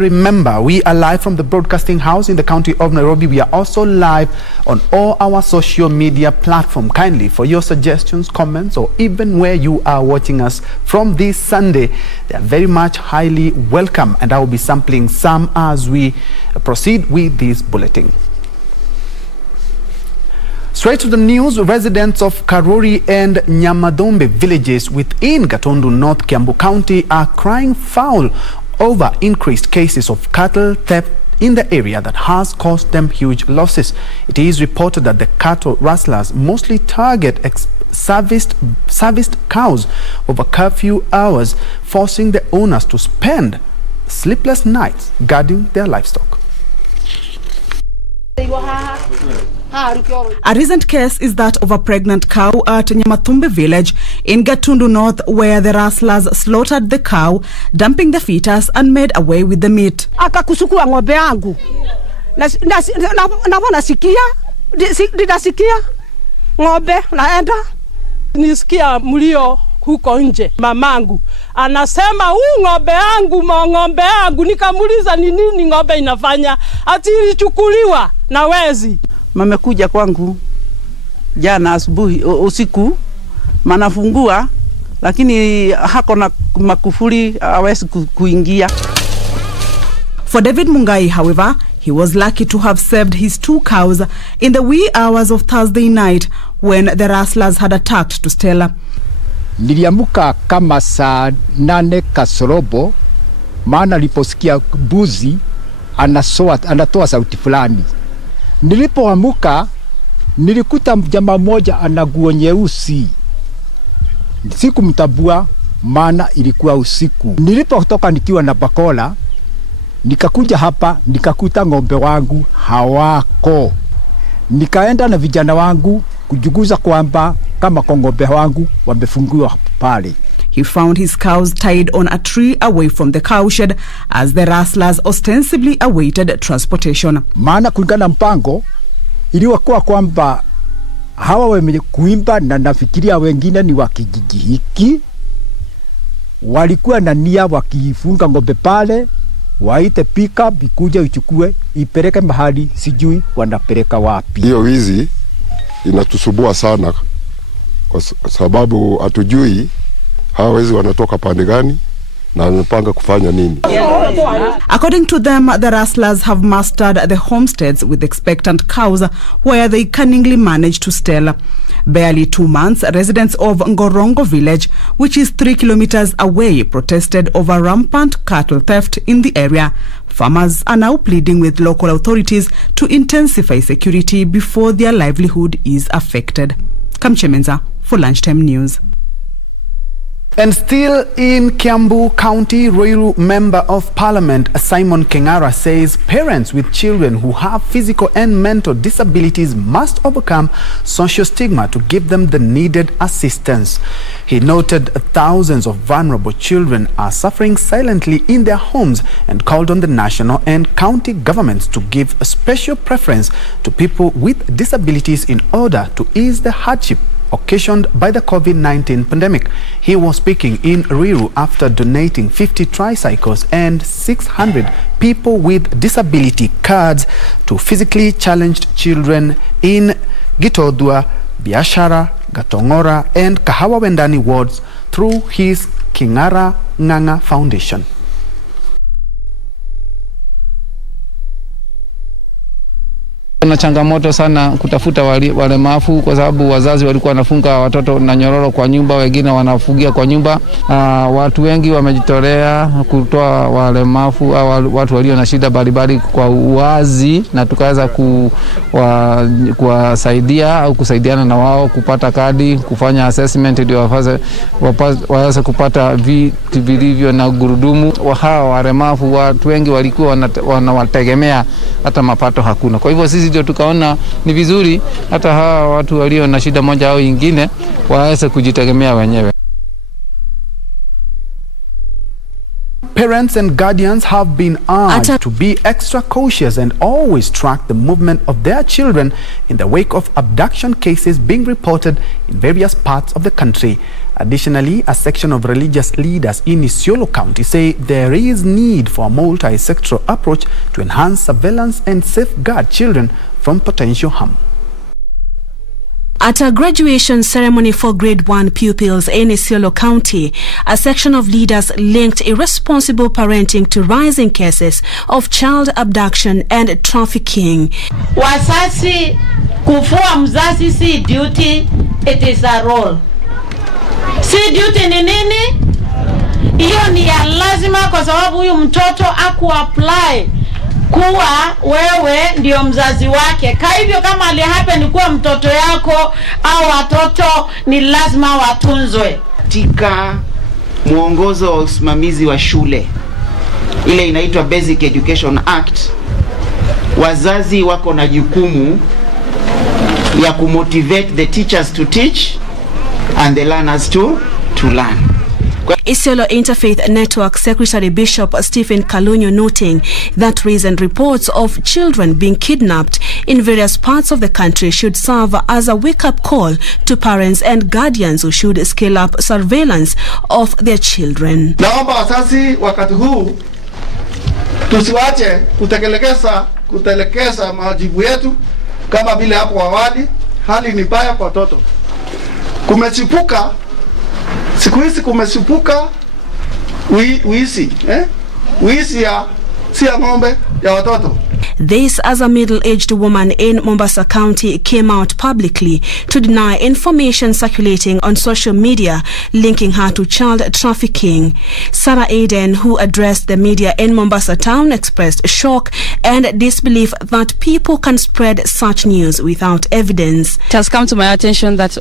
Remember, we are live from the broadcasting house in the county of Nairobi. We are also live on all our social media platforms. Kindly, for your suggestions, comments, or even where you are watching us from this Sunday, they are very much highly welcome. And I will be sampling some as we proceed with this bulletin. Straight to the news, residents of Karori and Nyamadhombe villages within Gatundu North Kiambu County are crying foul over increased cases of cattle theft in the area that has caused them huge losses. It is reported that the cattle rustlers mostly target serviced cows over curfew hours, forcing the owners to spend sleepless nights guarding their livestock. A recent case is that of a pregnant cow at Nyamadhombe village in Gatundu North, where the rustlers slaughtered the cow, dumping the fetus and made away with the meat. Akakusukua ng'ombe yangu. Nasikia ng'ombe naenda nisikia mlio huko nje. Mamangu anasema ng'ombe yangu, nikamuliza ni nini ng'ombe inafanya, ati ilichukuliwa na wezi. Mamekuja kwangu jana asubuhi usiku, manafungua lakini hako na makufuli hawezi kuingia. For David Mungai, however, he was lucky to have saved his 2 cows in the wee hours of Thursday night when the rustlers had attacked to Stella. Niliamuka kama saa 8 kasorobo, maana niliposikia mbuzi anatoa sauti fulani. Nilipoamuka nilikuta jamaa mmoja ana nguo nyeusi. Sikumtambua maana ilikuwa usiku. Nilipotoka nikiwa na bakola, nikakuja hapa nikakuta ng'ombe wangu hawako. Nikaenda na vijana wangu kujuguza kwamba kama ng'ombe wangu wamefungiwa pale. He found his cows tied on a tree away from the cowshed as the rustlers ostensibly awaited transportation. Maana kulingana mpango iliwakuwa kwamba hawa wamekuimba, na nafikiria wengine ni wa kijiji hiki, walikuwa na nia wakifunga ng'ombe pale, waite pika bikuja uchukue ipeleke mahali sijui wanapeleka wapi. Hiyo wizi inatusubua sana kwa sababu hatujui hawa wezi wanatoka pande gani na wanapanga kufanya nini. According to them, the rustlers have mastered the homesteads with expectant cows, where they cunningly managed to steal. Barely 2 months, residents of Ngorongo village, which is 3 kilometers away, protested over rampant cattle theft in the area. Farmers are now pleading with local authorities to intensify security before their livelihood is affected. Kamchemenza for Lunchtime News. And still in Kiambu County, Ruiru Member of Parliament Simon Kengara says parents with children who have physical and mental disabilities must overcome social stigma to give them the needed assistance. He noted thousands of vulnerable children are suffering silently in their homes and called on the national and county governments to give a special preference to people with disabilities in order to ease the hardship occasioned by the COVID-19 pandemic. He was speaking in Ruiru after donating 50 tricycles and 600 people with disability cards to physically challenged children in Gitodua, Biashara, Gatongora and Kahawa Wendani wards through his Kingara Nganga Foundation. Kuna changamoto sana kutafuta walemavu kwa sababu wazazi walikuwa wanafunga watoto na nyororo kwa nyumba, wengine wanafugia kwa nyumba. Watu wengi wamejitolea kutoa walemavu au watu walio na shida mbalimbali kwa uwazi, na tukaweza kuwasaidia au kusaidiana na wao kupata kadi, kufanya assessment ndio waweze kupata vitu vilivyo na gurudumu. Hawa walemavu watu wengi walikuwa wanawategemea, hata mapato hakuna. Kwa hivyo sisi ndio tukaona ni vizuri hata hawa watu walio na shida moja au nyingine waweze kujitegemea wenyewe. Parents and guardians have been urged to be extra cautious and always track the movement of their children in the wake of abduction cases being reported in various parts of the country. Additionally, a section of religious leaders in Isiolo County say there is need for a multi-sectoral approach to enhance surveillance and safeguard children from potential harm. At a graduation ceremony for grade 1 pupils in Isiolo County, a section of leaders linked irresponsible parenting to rising cases of child abduction and trafficking. Wasasi kufua mzazi si duty, it is a role. Si duty ni nini? Hiyo ni ya lazima kwa sababu huyu mtoto aku-apply kuwa wewe ndio mzazi wake. Kwa hivyo kama alihappen kuwa mtoto yako au watoto ni lazima watunzwe. Katika mwongozo wa usimamizi wa shule, ile inaitwa Basic Education Act, wazazi wako na jukumu ya kumotivate the teachers to teach and the learners to learn. Isiolo Interfaith Network Secretary Bishop Stephen Kalunyo noting that recent reports of children being kidnapped in various parts of the country should serve as a wake-up call to parents and guardians who should scale up surveillance of their children. Naomba wazazi wakati huu tusiwache kutelekeza majibu yetu kama vile hapo awali. Hali ni mbaya kwa watoto. Kumechipuka siku hizi kumechipuka wizi ya ng'ombe ya watoto. This as a middle-aged woman in Mombasa County came out publicly to deny information circulating on social media linking her to child trafficking. Sarah Aden, who addressed the media in Mombasa town, expressed shock and disbelief that people can spread such news without evidence. It has come to my attention that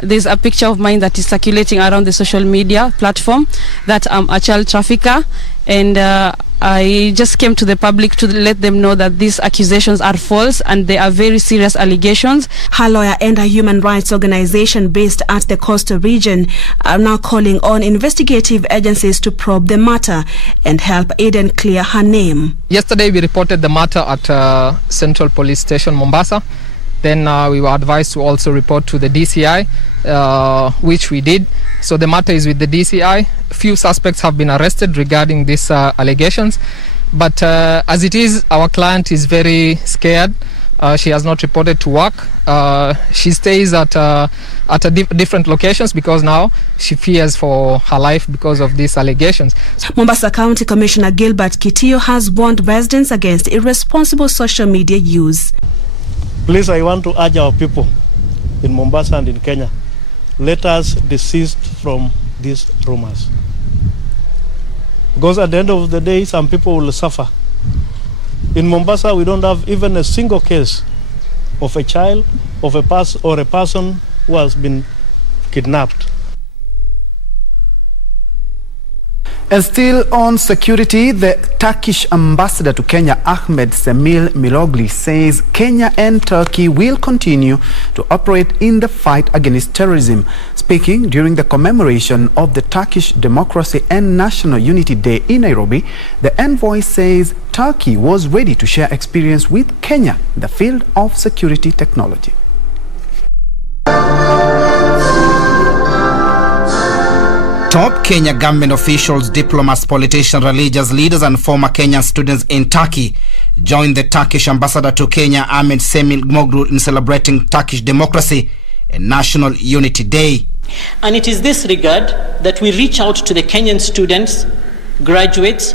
there's a picture of mine that is circulating around the social media platform that I'm a child trafficker, and I just came to the public to let them know that these accusations are false and they are very serious allegations. Her lawyer and a human rights organization based at the coastal region are now calling on investigative agencies to probe the matter and help Aiden clear her name. Yesterday we reported the matter at Central Police Station Mombasa. Then we were advised to also report to the DCI, which we did. So the matter is with the DCI. Few suspects have been arrested regarding these allegations. But as it is, our client is very scared. She has not reported to work. She stays at different locations because now she fears for her life because of these allegations. Mombasa County Commissioner Gilbert Kitio has warned residents against irresponsible social media use. Please, I want to urge our people in Mombasa and in Kenya, let us desist from these rumors. Because at the end of the day, some people will suffer. In Mombasa, we don't have even a single case of a child, of a person who has been kidnapped. And still on security, the Turkish ambassador to Kenya, Ahmed Semil Milogli, says Kenya and Turkey will continue to operate in the fight against terrorism. Speaking during the commemoration of the Turkish Democracy and National Unity Day in Nairobi, the envoy says Turkey was ready to share experience with Kenya in the field of security technology. Top Kenya government officials, diplomats, politicians, religious leaders and former Kenyan students in Turkey joined the Turkish ambassador to Kenya, Ahmed Semil Milogli, in celebrating Turkish Democracy and National Unity Day. And it is this regard that we reach out to the Kenyan students, graduates,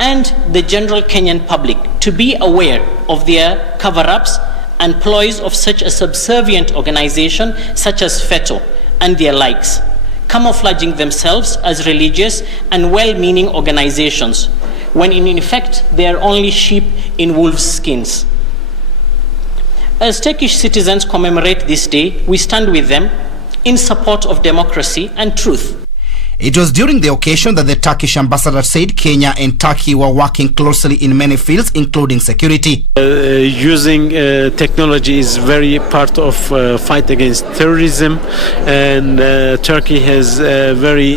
and the general Kenyan public to be aware of their cover-ups and ploys of such a subservient organization such as FETO and their likes, camouflaging themselves as religious and well-meaning organizations, when in effect they are only sheep in wolves' skins. As Turkish citizens commemorate this day, we stand with them in support of democracy and truth. It was during the occasion that the Turkish ambassador said Kenya and Turkey were working closely in many fields, including security. Using technology is very part of fight against terrorism, and Turkey has very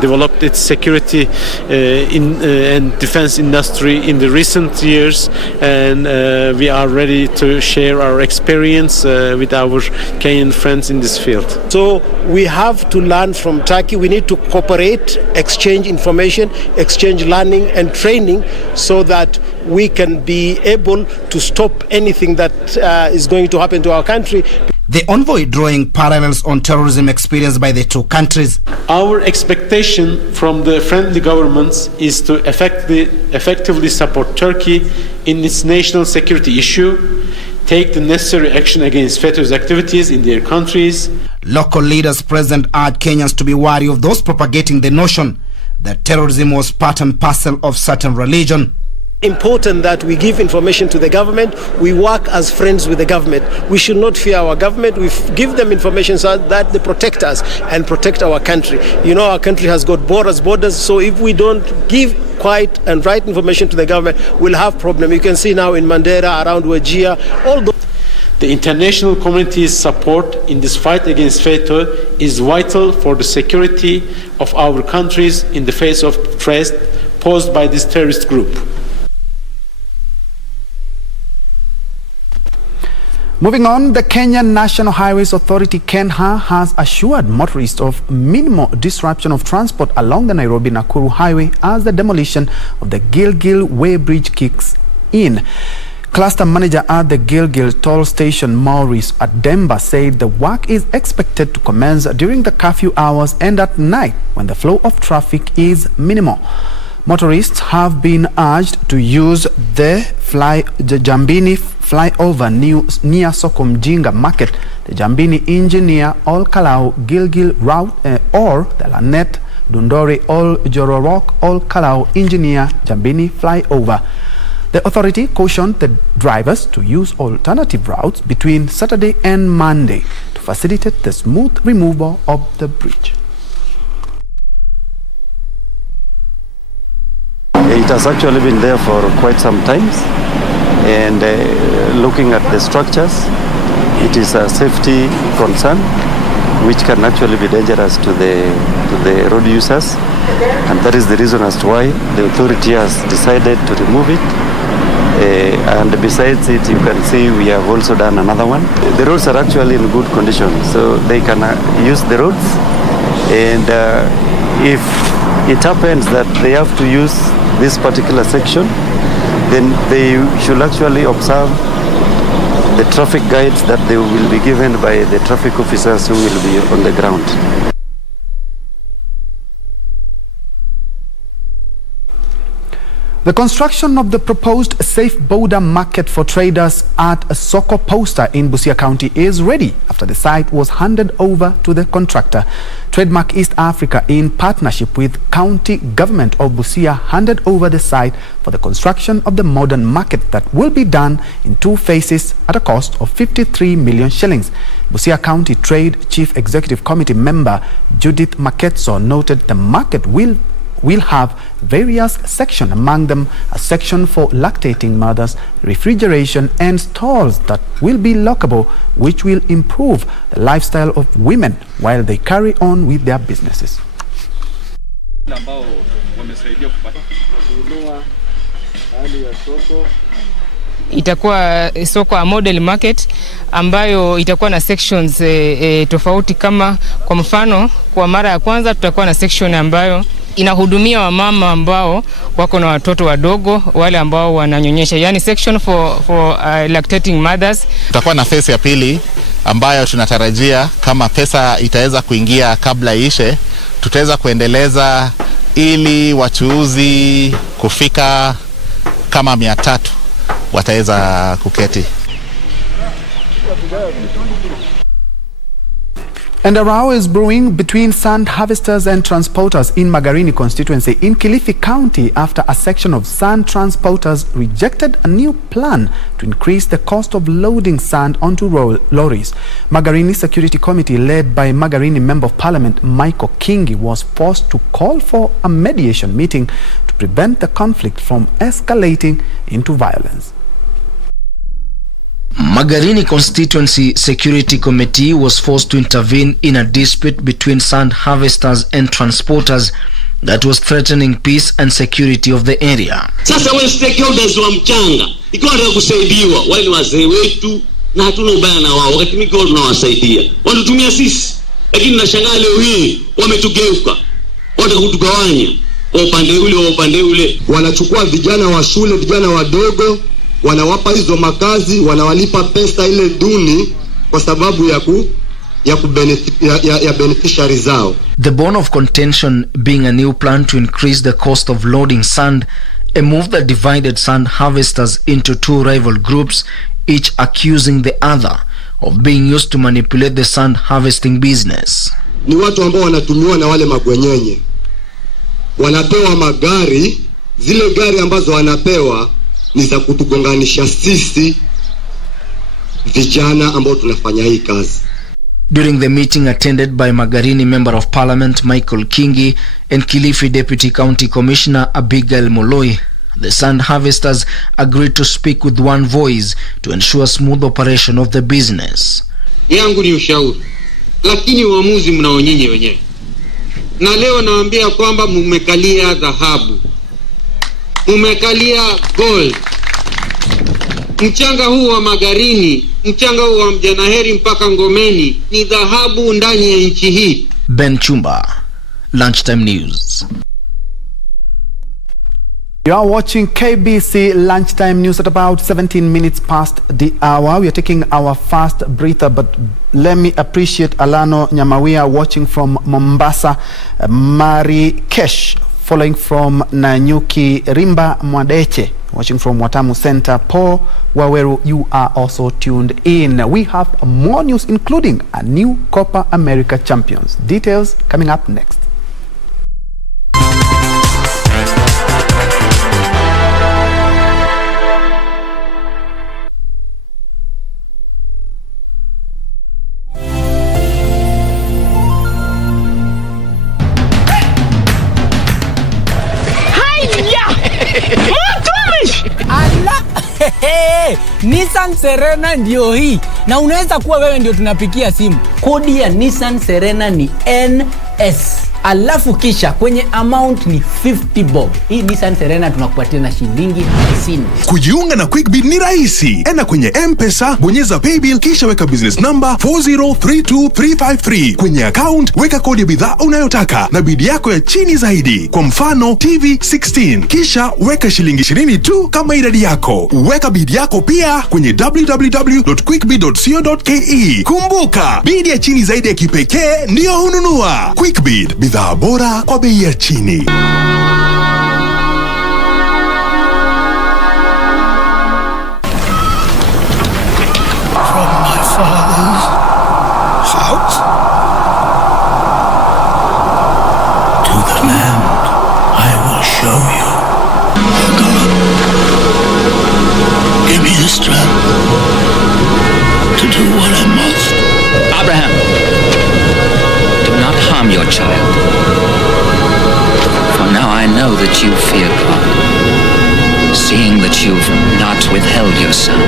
developed its security and defense industry in the recent years, and we are ready to share our experience with our Kenyan friends in this field. So we have to learn from Turkey. We need to cooperate, exchange information, exchange learning and training so that we can be able to stop anything that is going to happen to our country. The envoy drawing parallels on terrorism experienced by the two countries. Our expectation from the friendly governments is to effectively support Turkey in its national security issue, take the necessary action against FETÖ's activities in their countries. Local leaders present urged Kenyans to be wary of those propagating the notion that terrorism was part and parcel of certain religion. Important that we give information to the government. We work as friends with the government. We should not fear our government. We give them information so that they protect us and protect our country. You know, our country has got borders, so if we don't give quite and right information to the government, we'll have problem. You can see now in Mandera, around Wajir, all those. The international community's support in this fight against FETÖ is vital for the security of our countries in the face of threats posed by this terrorist group. Moving on, the Kenyan National Highways Authority (KENHA) has assured motorists of minimal disruption of transport along the Nairobi-Nakuru Highway as the demolition of the GILGI weighbridge kicks in. Cluster manager at the GILGI toll station, Maurice Ademba, said the work is expected to commence during the curfew hours and at night when the flow of traffic is minimal. Motorists have been urged to use the NJAMBINI flyover near Soko Mjinga Market, the Njambini Engineer All Kalau GILGI route, or the Lanet Dundori All Jororok All Kalau Engineer Njambini flyover. The authority cautioned the drivers to use alternative routes between Saturday and Monday to facilitate the smooth removal of the bridge. It has actually been there for quite some time, and looking at the structures, it is a safety concern which can actually be dangerous to the road users, and that is the reason as to why the authority has decided to remove it. And besides it, you can see we have also done another one. The roads are actually in good condition, so they can use the roads, and if it happens that they have to use this particular section, then they should actually observe the traffic guides that they will be given by the traffic officers who will be on the ground. The construction of the proposed safe border market for traders at a Soko Posta in Busia County is ready after the site was handed over to the contractor. Trademark East Africa, in partnership with county government of Busia, handed over the site for the construction of the modern market that will be done in 2 phases at a cost of 53 million shillings. Busia County Trade Chief Executive Committee member Judith Maketso noted the market will have various sections, among them a section for lactating mothers, refrigeration, and stalls that will be lockable, which will improve the lifestyle of women while they carry on with their businesses. Itakuwa soko a model market ambayo itakuwa na sections tofauti. Kama kwa mfano, kwa mara ya kwanza tutakuwa na section ambayo inahudumia wamama ambao wako na watoto wadogo, wale ambao wananyonyesha, yani section for lactating mothers. Tutakuwa na phase ya pili ambayo tunatarajia kama pesa itaweza kuingia kabla iishe, tutaweza kuendeleza ili wachuuzi kufika kama 300 wataweza kuketi. And a row is brewing between sand harvesters and transporters in Magarini constituency in Kilifi County after a section of sand transporters rejected a new plan to increase the cost of loading sand onto lorries. Magarini Security Committee, led by Magarini Member of Parliament Michael Kingi, was forced to call for a mediation meeting to prevent the conflict from escalating into violence. Magarini Constituency Security Committee was forced to intervene in a dispute between sand harvesters and transporters that was threatening peace and security of the area. Sasa wale stakeholders wa mchanga ikiwa wanataka kusaidiwa, wale wazee wetu na hatuna ubaya na wao, wakati mwingi wao tunawasaidia. Wanatumia sisi, lakini nashangaa leo hii wametugeuka. Wanataka kutugawanya upande ule. Wanachukua vijana wa shule, vijana wadogo, wanawapa hizo makazi, wanawalipa pesa ile duni kwa sababu ya beneficiary zao. The bone of contention being a new plan to increase the cost of loading sand, a move that divided sand harvesters into two rival groups, each accusing the other of being used to manipulate the sand harvesting business. Ni watu ambao wanatumiwa na wale magwenyenye. Wanapewa magari, zile gari ambazo wanapewa ni za kutugonganisha sisi vijana ambao tunafanya hii kazi. During the meeting attended by Magarini Member of Parliament Michael Kingi and Kilifi Deputy County Commissioner Abigail Moloi, the sand harvesters agreed to speak with one voice to ensure smooth operation of the business. Yangu ni ushauri, lakini uamuzi mnao nyinyi wenyewe. Na leo naambia kwamba mmekalia dhahabu, mmekalia gold. Mchanga huu wa Magarini, mchanga huu wa Mjanaheri mpaka Ngomeni ni dhahabu ndani ya nchi hii. Ben Chumba, Lunchtime News. You are watching KBC Lunchtime News at about 17 minutes past the hour. We are taking our first breather, but let me appreciate Alano Nyamawia watching from Mombasa, Mari Kesh following from Nanyuki, Rimba Mwadeche watching from Watamu Center, Paul Waweru, you are also tuned in. We have more news, including a new Copa America champions. Details coming up next. Nissan Serena ndio hii, na unaweza kuwa wewe ndio tunapikia simu. Kodi ya Nissan Serena ni NS, alafu kisha kwenye amount ni 50 bob. Hii Nissan Serena tunakupatia na shilingi 50. Kujiunga na QuickBid ni rahisi. Enda kwenye M-Pesa, bonyeza paybill, kisha weka business number 4032353. Kwenye account weka kodi ya bidhaa unayotaka na bid yako ya chini zaidi. Kwa mfano TV 16, kisha weka shilingi 20 tu kama idadi yako. Weka bid yako pia kwenye www.quickbid.co.ke. Kumbuka, bid ya chini zaidi ya kipekee ndio hununua. QuickBid, bidhaa bora kwa bei ya chini. Your child. For now I know that you fear God, seeing that you've not withheld your son.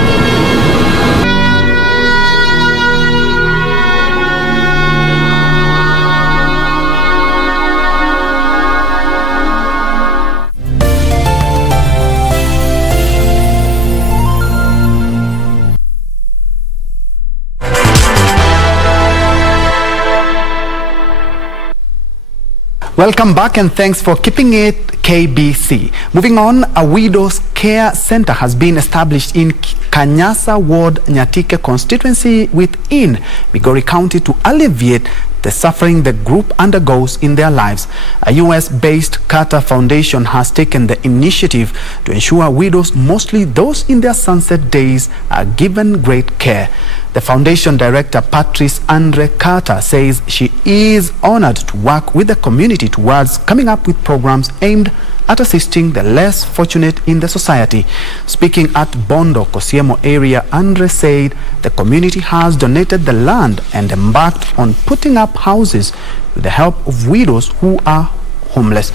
Welcome back and thanks for keeping it KBC. Moving on, a widow's Care Center has been established in Kanyasa Ward, Nyatike constituency within Migori County to alleviate the suffering the group undergoes in their lives. A US-based Carter Foundation has taken the initiative to ensure widows, mostly those in their sunset days, are given great care. The foundation director, Patrice Andre Carter, says she is honored to work with the community towards coming up with programs aimed at assisting the less fortunate in the society. Speaking at Bondo, Kosiemo area, Andre said the community has donated the land and embarked on putting up houses with the help of widows who are homeless.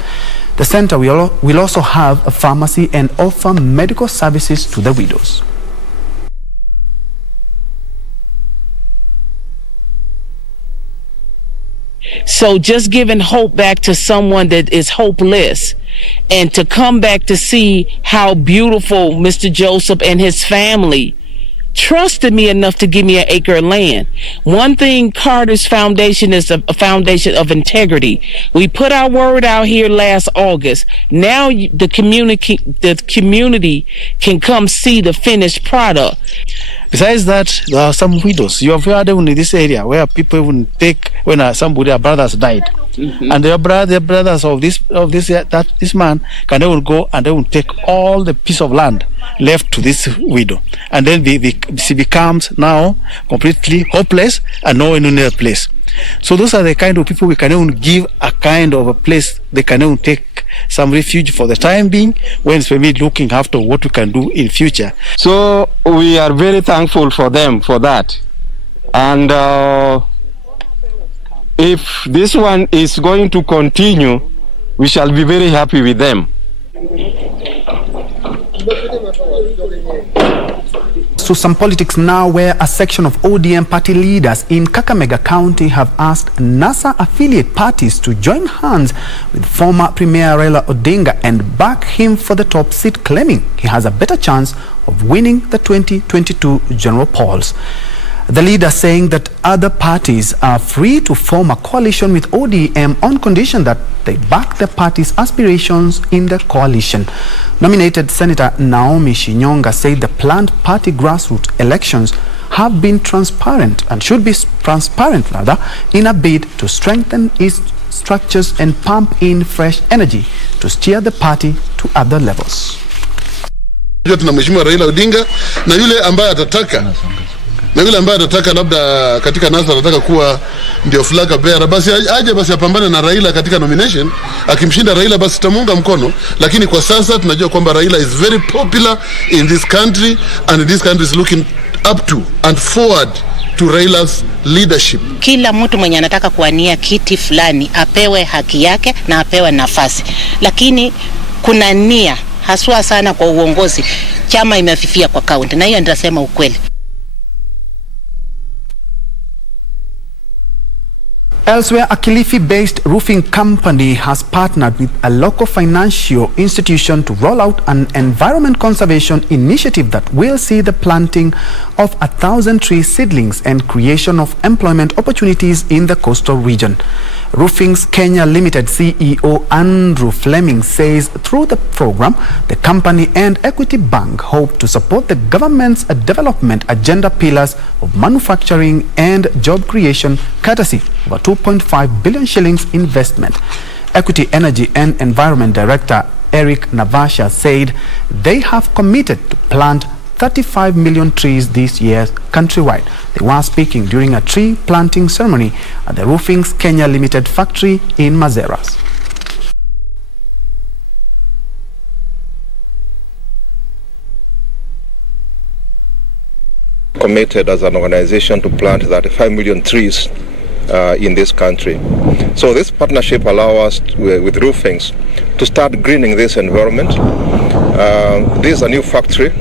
The center will also have a pharmacy and offer medical services to the widows. So just giving hope back to someone that is hopeless, and to come back to see how beautiful Mr. Joseph and his family trusted me enough to give me an acre of land. One thing, Carter's Foundation is a foundation of integrity. We put our word out here last August. Now the community can come see the finished product. Besides that, there are some widows. You have heard in this area where people even take when their brothers died, and their brothers of this man can even go and they will take all the piece of land left to this widow, and then she becomes now completely hopeless and no one in their place. So those are the kind of people we can even give a kind of a place they can even take some refuge for the time being, when we're looking after what we can do in future. So we are very thankful for them for that, and if this one is going to continue, we shall be very happy with them. So some politics now, where a section of ODM party leaders in Kakamega County have asked NASA affiliate parties to join hands with former Premier Raila Odinga and back him for the top seat, claiming he has a better chance of winning the 2022 general polls. The leader saying that other parties are free to form a coalition with ODM on condition that they back the party's aspirations in the coalition. Nominated Senator Naomi Shinyonga said the planned party grassroots elections have been transparent and should be transparent rather, in a bid to strengthen its structures and pump in fresh energy to steer the party to other levels. Tuna Mheshimiwa Raila Odinga na yule ambaye atataka labda katika NASA anataka kuwa ndio flag bearer, basi aje basi apambane na Raila katika nomination. Akimshinda Raila basi tutamuunga mkono, lakini kwa sasa tunajua kwamba Raila is very popular in this country, and this country is looking up to and forward to Raila's leadership. Kila mtu mwenye anataka kuania kiti fulani apewe haki yake na apewe nafasi, lakini kuna nia haswa sana kwa uongozi. Chama imefifia kwa kaunti, na hiyo nitasema ukweli. Elsewhere, a Kilifi-based roofing company has partnered with a local financial institution to roll out an environment conservation initiative that will see the planting of 1,000 tree seedlings and creation of employment opportunities in the coastal region. Roofing's Kenya Limited CEO Andrew Fleming says through the program, the company and Equity Bank hope to support the government's development agenda pillars of manufacturing and job creation, courtesy of a 2.5 billion shillings investment. Equity Energy and Environment Director Eric Navasha said they have committed to plant 35 million trees this year countrywide. They were speaking during a tree planting ceremony at the Roofing's Kenya Limited factory in Mazeras. Committed as an organization to plant 35 million trees in this country. So this partnership allows us with Roofings to start greening this environment. This is a new factory.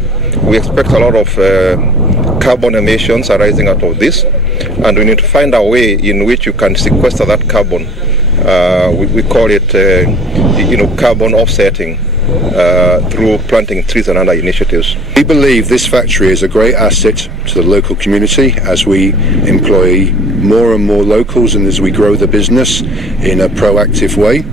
We expect a lot of carbon emissions arising out of this, and we need to find a way in which you can sequester that carbon. We call it carbon offsetting through planting trees and other initiatives. We believe this factory is a great asset to the local community as we employ more and more locals and as we grow the business in a proactive way.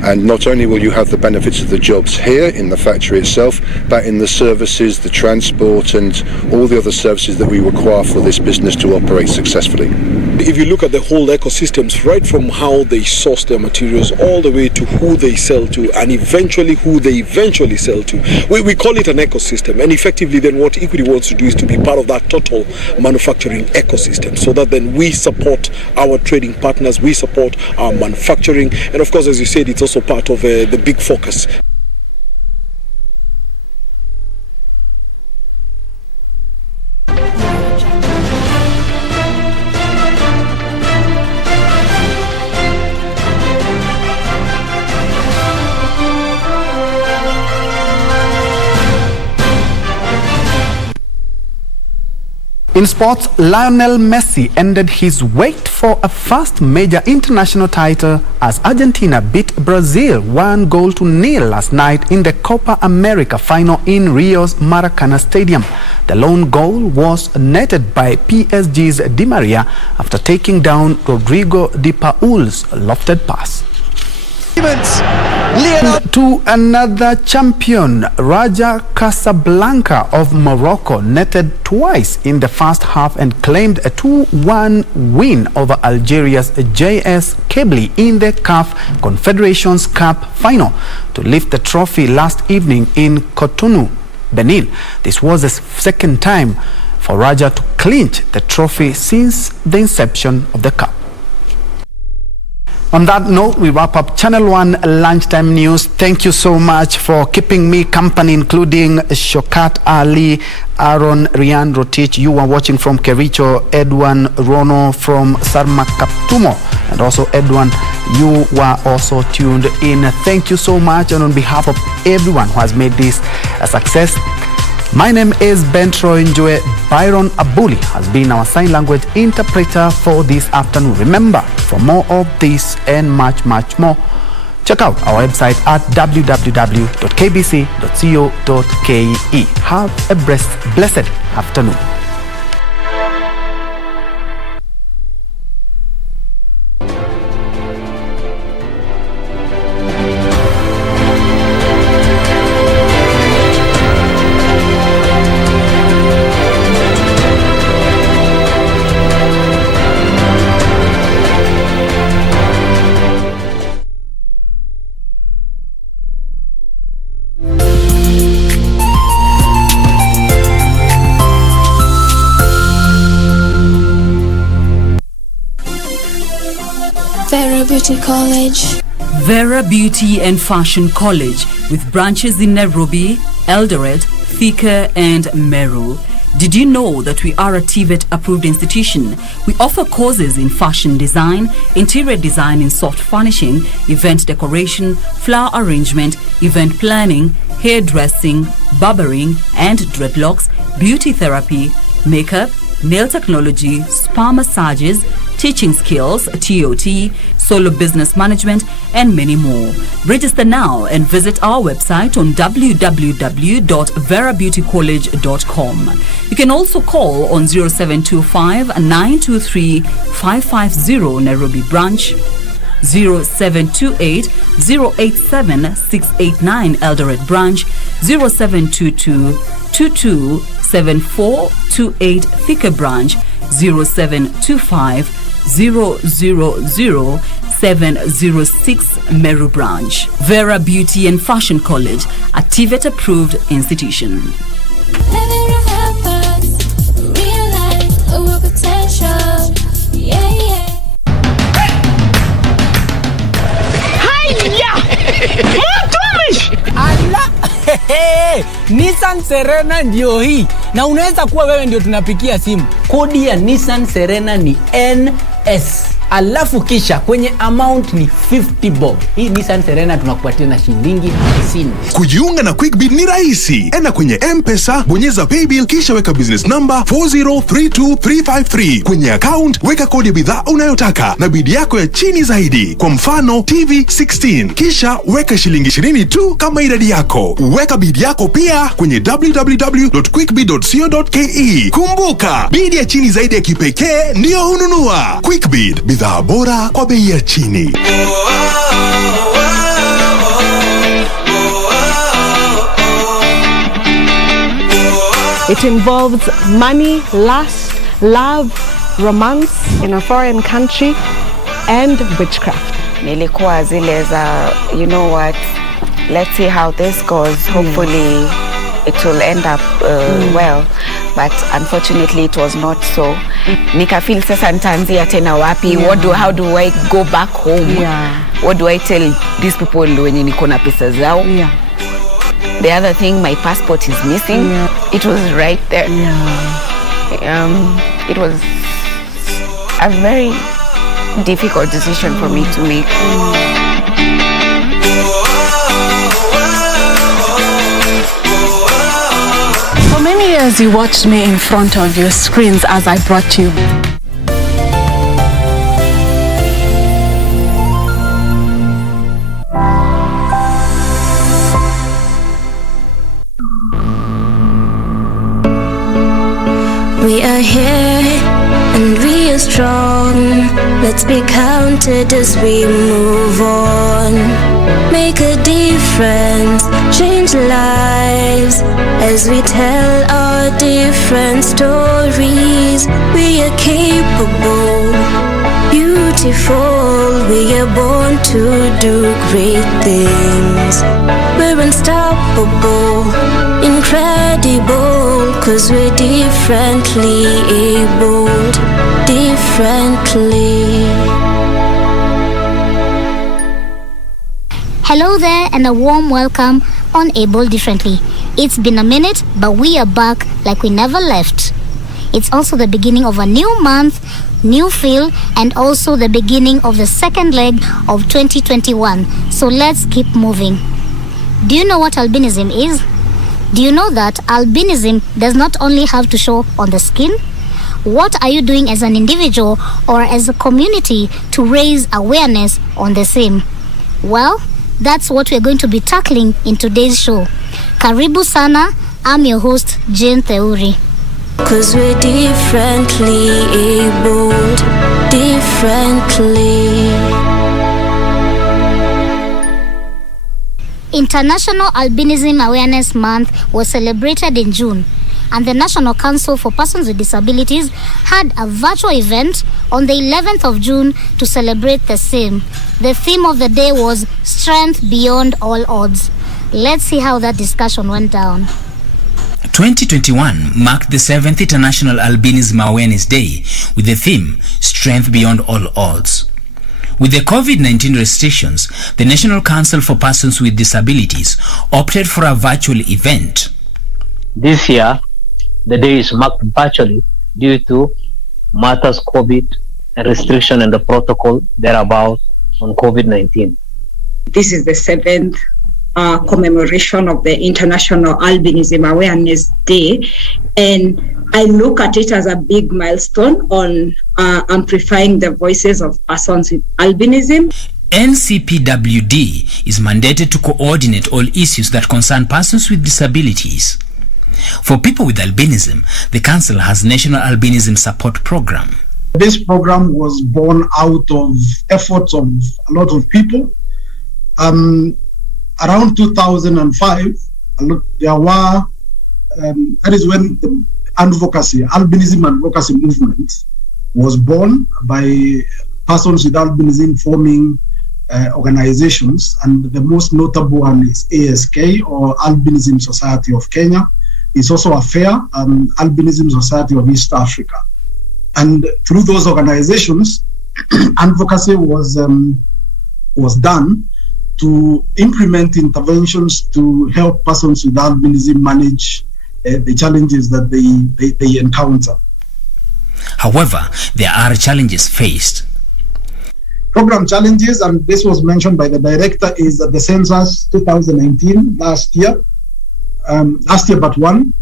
And not only will you have the benefits of the jobs here in the factory itself, but in the services, the transport and all the other services that we require for this business to operate successfully. If you look at the whole ecosystems, right from how they source their materials all the way to who they sell to and eventually who they eventually sell to, we call it an ecosystem. And effectively then what Equity wants to do is to be part of that total manufacturing ecosystem, so that then we support our trading partners, we support our manufacturing, and of course, as you said, it's also part of the big focus. In sports, Lionel Messi ended his wait for a first major international title as Argentina beat Brazil 1-0 last night in the Copa America final in Rio's Maracana Stadium. The lone goal was netted by PSG's Di Maria after taking down Rodrigo de Paul's lofted pass. To another champion, Raja Casablanca of Morocco netted twice in the first half and claimed a 2-1 win over Algeria's JS Kabylie in the CAF Confederations Cup final to lift the trophy last evening in Cotonou, Benin. This was the second time for Raja to clinch the trophy since the inception of the cup. On that note, we wrap up Channel 1 Lunchtime News. Thank you so much for keeping me company, including Shokat Ali, Aaron, Rian Rotich. You were watching from Kericho, Edwan Rono from Sarmakaptumo, and also Edwan, you were also tuned in. Thank you so much, and on behalf of everyone who has made this a success, my name is Ben Troy Njue. Byron Abuli has been our sign language interpreter for this afternoon. Remember, for more of this and much more, check out our website at www.kbc.co.ke. Have a blessed afternoon. College. Vera Beauty and Fashion College, with branches in Nairobi, Eldoret, Thika and Meru. Did you know that we are a TVET approved institution? We offer courses in fashion design, interior design in soft furnishing, event decoration, flower arrangement, event planning, hairdressing, barbering and dreadlocks, beauty therapy, makeup, nail technology, spa massages, teaching skills, TOT, solo business management, and many more. Register now and visit our website on www.verabeautycollege.com. You can also call on 0725-923-550 Nairobi branch, 0728-087-689 Eldoret branch, 0722-227428 Thika branch, 0725-000-706 Meru branch. Vera Beauty and Fashion College, a TVET approved institution. Nissan Serena ndio hii, na unaweza kuwa wewe ndio tunapikia simu. Kodi ya Nissan Serena ni NS, alafu kisha kwenye amount ni 50 bob. Hii Nissan Serena tunakupatia na shilingi 50. Kujiunga na QuickBid ni rahisi. Enda kwenye M-Pesa, bonyeza paybill, kisha weka business number 4032353. Kwenye account weka kodi ya bidhaa unayotaka na bid yako ya chini zaidi. Kwa mfano TV 16, kisha weka shilingi 20 tu kama idadi yako. Weka bid yako pia kwenye www.quickbid.co.ke. Kumbuka, bid ya chini zaidi ya kipekee ndio hununua. QuickBid, bidhaa bora kwa bei ya chini. It involves money, lust, love, romance in a foreign country, and witchcraft. Nilikuwa zile za, you know what, let's see how this goes. Hopefully it will end up well, but unfortunately it was not so. Nikafeel sasa nitaanzia tena wapi? How do I go back home? What do I tell these people wenye niko na pesa zao? The other thing, my passport is missing. It was right there. It was a very difficult decision for me to make. For many years you watched me in front of your screens as I brought you. We are here and we are strong. Let's be counted as we move on. Make a difference, change lives as we tell our different stories. We are capable, beautiful. We are born to do great things. We're unstoppable, incredible, 'cause we're differently abled, differently. Hello there and a warm welcome on Able Differently. It's been a minute, but we are back like we never left. It's also the beginning of a new month, new feel, and also the beginning of the second leg of 2021. So let's keep moving. Do you know what albinism is? Do you know that albinism does not only have to show on the skin? What are you doing as an individual or as a community to raise awareness on the same? Well, that's what we're going to be tackling in today's show. Karibu sana, I'm your host, Jane Theuri. 'Cause we're differently abled, differently. International Albinism Awareness Month was celebrated in June, and the National Council for Persons with Disabilities had a virtual event on the 11th of June to celebrate the same. The theme of the day was Strength Beyond All Odds. Let's see how that discussion went down. 2021 marked the 7th International Albinism Awareness Day with the theme Strength Beyond All Odds. With the COVID-19 restrictions, the National Council for Persons with Disabilities opted for a virtual event. This year, the day is marked virtually due to matters COVID and restriction and the protocol thereabout on COVID-19. This is the 7th commemoration of the International Albinism Awareness Day, and I look at it as a big milestone on amplifying the voices of persons with albinism. NCPWD is mandated to coordinate all issues that concern persons with disabilities. For people with albinism, the Council has National Albinism Support Program. This program was born out of efforts of a lot of people. Around 2005, there were, that is when the albinism advocacy movement was born by persons with albinism forming organizations, and the most notable one is ASK, or Albinism Society of Kenya. It's also a FAIR, Albinism Society of East Africa. And through those organizations, advocacy was done to implement interventions to help persons with albinism manage the challenges that they encounter. However, there are challenges faced. Program challenges, and this was mentioned by the director, is that the census 2019, last year but one,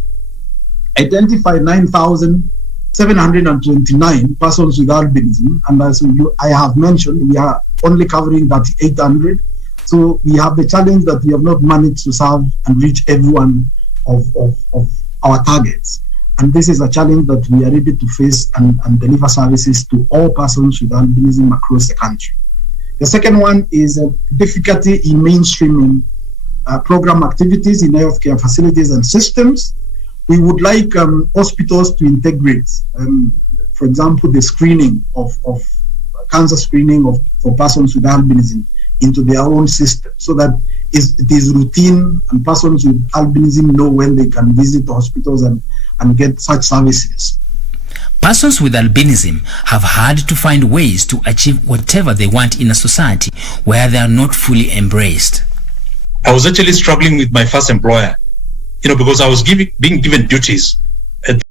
identified 9,729 persons with albinism, and as I have mentioned, we are only covering that 800. So we have the challenge that we have not managed to serve and reach every one of our targets. And this is a challenge that we are ready to face and deliver services to all persons with albinism across the country. The second one is a difficulty in mainstreaming program activities in healthcare facilities and systems. we would like hospitals to integrate, for example, the screening of cancer screening for persons with albinism into their own system, so that it is routine and persons with albinism know when they can visit the hospitals and get such services. Persons with albinism have had to find ways to achieve whatever they want in a society where they are not fully embraced. I was actually struggling with my first employer, because I was being given duties